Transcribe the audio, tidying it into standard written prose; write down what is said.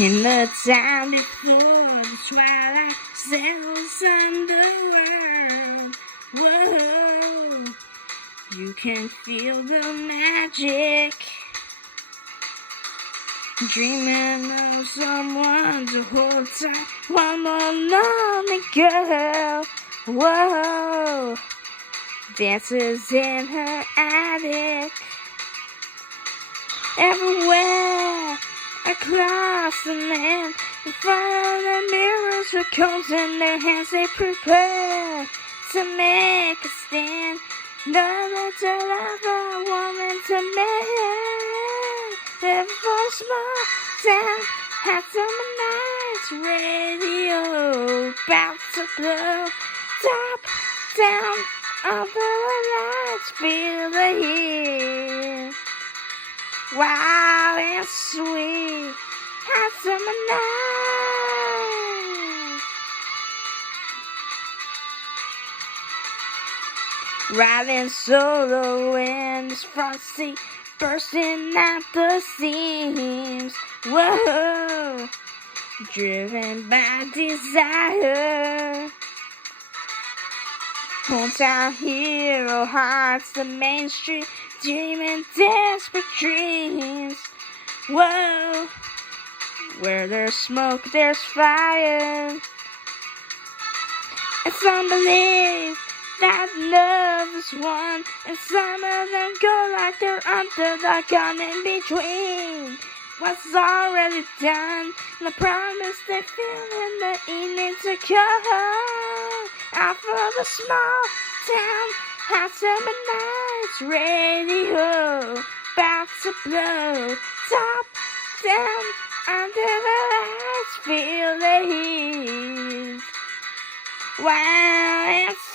In the time before the twilight settles on the world, whoa, you can feel the magic. Dreaming of someone to hold tight, one more lonely girl, whoa, dances in her attic. Everywhere across the land, in front of the mirrors with combs in their hands, they prepare to make a stand. Never to love a woman to man. Live for a small town, had summer nights, radio about to glow. Top down, under the lights, feel the heat. Wild and sweet, hot summer night. Riding solo in this front seat, bursting at the seams. Whoa, driven by desire. Hometown hero hearts, the main street, dreaming desperate dreams. Whoa, where there's smoke, there's fire. And some believe that love is one, and some of them go like they're under the gun. In between what's already done, the promise they feel in the evening to come. Out for the small town, hot summer nights, radio about to blow. Top down, under the lights, feel the heat. Wow, it's